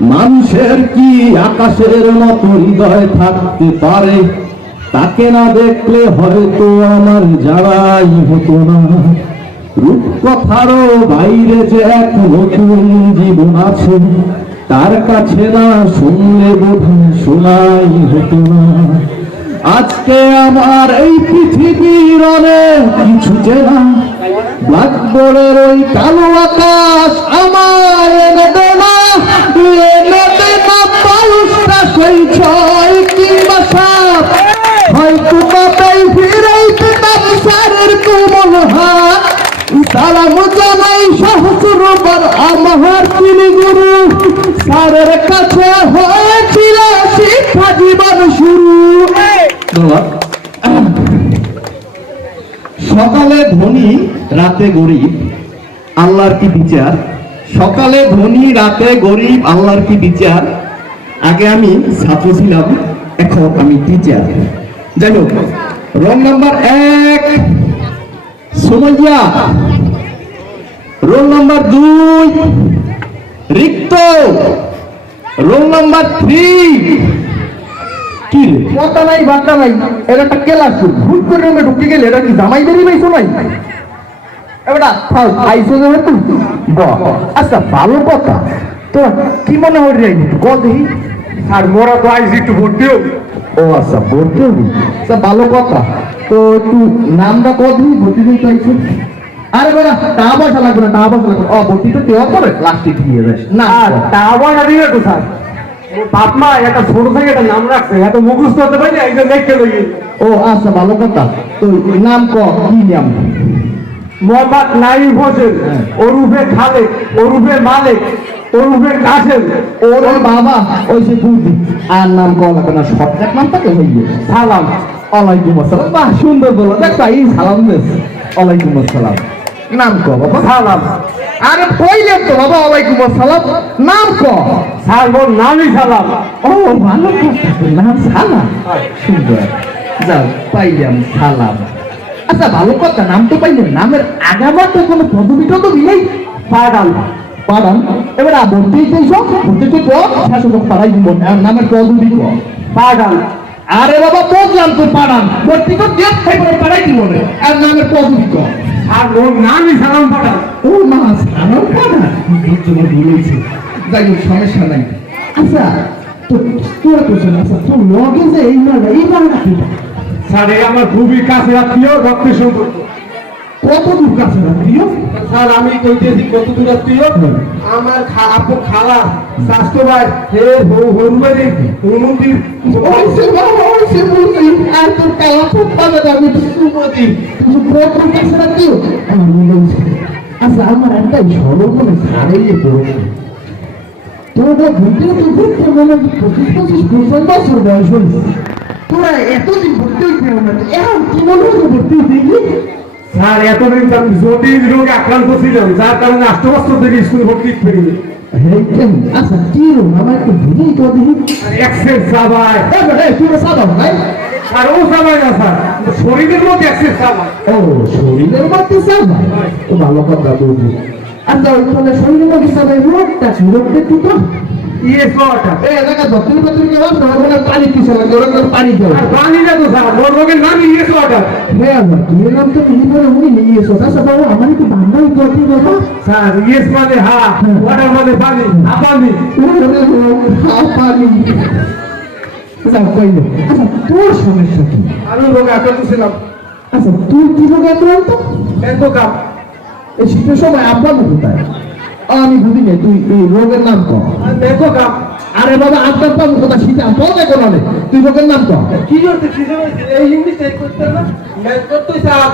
মানুষের কি আকাশের মতো হৃদয় থাকতে পারে? তাকে না দেখলে হয়তো আমার যারাই হতো না। রূপকথারও বাইরে যে এক নতুন জীবন আছে, তার কাছে না শুনলে বোধ শোনাই হতো না। আজকে আমার এই পৃথিবীর অনেক কিছু চেনা। ব্ল্যাকবোর্ডের ওই কালো আকাশ আমার এনে দে আমার তিনি গুরু কাছে হয়েছিল শিক্ষা জীবন শুরু। সকালে ধনী, রাতে গরিব, আল্লাহর কি বিচার? সকালে ধনী, রাতে গরিব, আল্লাহর কি বিচার? আগে আমি ছাত্র ছিলাম, এখন আমি টিচার যাই হোক রং নাম্বার এক সুমাইয়া রোল নাম্বার দুই, রিক্ত। Roll number three. কি কথা নাই, বার্তা নাই। এটা একটা কেলাস ভুল করে রুমে ঢুকে গেলে এটা কি জামাই বেরিয়ে পাইছো নাই? থাক আইসো যাবে তো আচ্ছা ভালো কথা। তো কি মনে হয় রে? গদি আর মোরা তো আইসি একটু ভর্তি হোক ও আচ্ছা ভর্তি হবি আচ্ছা ভালো কথা। তো একটু নামটা কদি ভর্তি দিতে চাইছো? আরে বেটা টাকা পয়সা লাগবে না পয়সা লাগবে ও ভর্তি তো দেওয়া পরে? লাস্টে দিয়ে যাস না আর তা না দিবে তো স্যার বাপ মা একটা ছোট থেকে একটা নাম রাখছে এত মুখস্থ হতে পারি একজন দেখতে লই ও আচ্ছা ভালো কথা। তো নাম ক কি নাম? মোহাম্মদ নাইম হোসেন হ্যাঁ। ওরুফে খালেক ওরুফে মালিক ওরুফে কাসেম ওর বাবা ওই সে বুদ্ধি আর নাম কল লাগবে না শর্টকাট নাম তাকে হইয়ে সালাম। ওয়ালাইকুম আসসালাম। বাহ সুন্দর বলো। দেখ ভাই সালাম দেস ওয়ালাইকুম আসসালাম। নাম ক বাবা। সালাম। আরে কইলে তো বাবা ওয়ালাইকুম আসসালাম। নাম ক স্যার মোর নামই সালাম। ও ভালো নাম সালাম। সুন্দর। যাও পাইলাম সালাম। আচ্ছা ভালো কথা নাম তো পাইলাম নামের আগামা তো কোনো পদবি টদবি নেই পাঠান পারান এবার ভর্তি দিয়েছ ভর্তি তো কর শাসক পাড়াই দিব আর নামের পদবি পাঠান আরে বাবা বুঝলাম তো পাড়ান ভর্তি তো দেখ খাই পরে পাড়াই দিব না আর নামের পদবি ক আর মোর নামই সালাম পাঠান ও মা সারাও পাড়া বুঝতে ভুলেছি যাই হোক সমস্যা নাই। আচ্ছা তো তোরা তো আচ্ছা তোর লগে যে এই মালটা এই কি? স্যার এই আমার খুবই কাছে আত্মীয় রক্তের সম্পর্ক। কত দূর কাছে প্রিয় স্যার আমি কইতেছি কত দূর আত্মীয় আমার আপু খালা স্বাস্থ্য ভাই হে হরুবাড়ি হনুমন্দির বাবা বলছি। আর তোর কালা খুব পাবে আমি সুমতি তুই কত দূর কাছে না প্রিয় আমি বলছি আচ্ছা আমার ছাড়াইয়ে দেখতে মনে পঁচিশ পঁচিশ বছর বয়স হয়েছে। তোরা এতদিন ভর্তি হইতে এখন কি মনে হয় ভর্তি হইতে স্যার এতদিন আমি জটিল রোগে আক্রান্ত ছিলাম। যার কারণে আষ্ট বছর থেকে স্কুল ভর্তি করিনি আচ্ছা কি রো আমার একটু বুঝেই তো দেখি। এক্সেস সাবাই বেটা সাদা ভাই? আর ও সাবাই না স্যার। শরীরের মধ্যে এক্সেস সাবাই ও শরীরের মধ্যে ও ভালো কথা বলবি আচ্ছা ওইখানে শরীরের মধ্যে সাদা রোগটা ছিল রোগটা কি তো? ইয়ে কটা? এ এলাকা দক্ষিণ পত্রিকা কেমন না ওখানে পানি কিসে লাগে? ওরা তো পানি দেয়। আর পানি না তো স্যার রোগের নাম ইয়ে কটা? হ্যাঁ আমার তুই নাম তো মিলি করে উনি এসো? আচ্ছা বাবা আমার একটু বাংলায় কথা বাবা স্যার ইয়েস মানে হা ওয়াটার মানে পানি আচ্ছা কইল আচ্ছা তোর সমস্যা কি? আমি রোগে আক্রান্ত ছিলাম আচ্ছা তুই কি রোগে আক্রান্ত এত কাপ এই শীতের সময় আপনার কোথায়? আমি বুঝি নাই তুই এই রোগের নাম কর। দেখো কাপ আরে বাবা আপনার পাবো কোথায় শীতে আপনার দেখো না রে। তুই রোগের নাম কর। কি করতে এই ইংলিশ এই করতে না? ম্যাচ করতে সাপ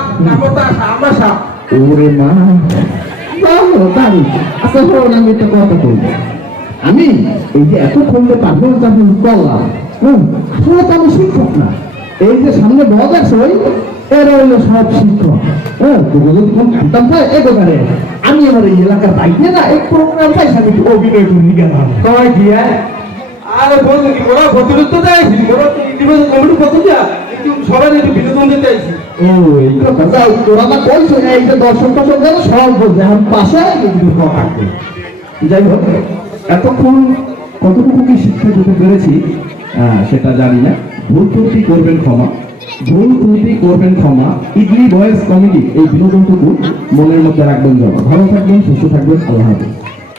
তো আমার সাপ। ওরে মা। ভালো আচ্ছা শোন আমি একটা কথা বলি। আমি এই যে এত খুললে করলাম হুম আসলে তো আমি শিক্ষক না। এই যে সামনে বড় দেখছ এরা সব শিক্ষক। হ্যাঁ কোন জানতাম তাই একেবারে আমি আমার এই এলাকার বাইরে না এই প্রোগ্রাম পাই আমি অভিনয় করি গেলাম। কি হ্যাঁ? আরে কি ওরা প্রতিরোধ তো দেয়ছি ওরা তো কমিটি প্রথম যা কিন্তু সবাই একটু বিনোদন দিতে আইছি ও এই কথা। যাও তোরা না কইছো এই যে দর্শক টর্শক যেন সব বলছে এখন পাশে কিন্তু থাকবে যাই হোক এতক্ষণ কতটুকু কি শিক্ষা দিতে পেরেছি সেটা জানি না। ভুল ত্রুটি করবেন ক্ষমা। ভুল ত্রুটি করবেন ক্ষমা? ইডলি বয়েস কমেডি, এই বিনোদনটুকু মনের মধ্যে রাখবেন জমা ভালো থাকবেন, সুস্থ থাকবেন, আল্লাহ হাফিজ।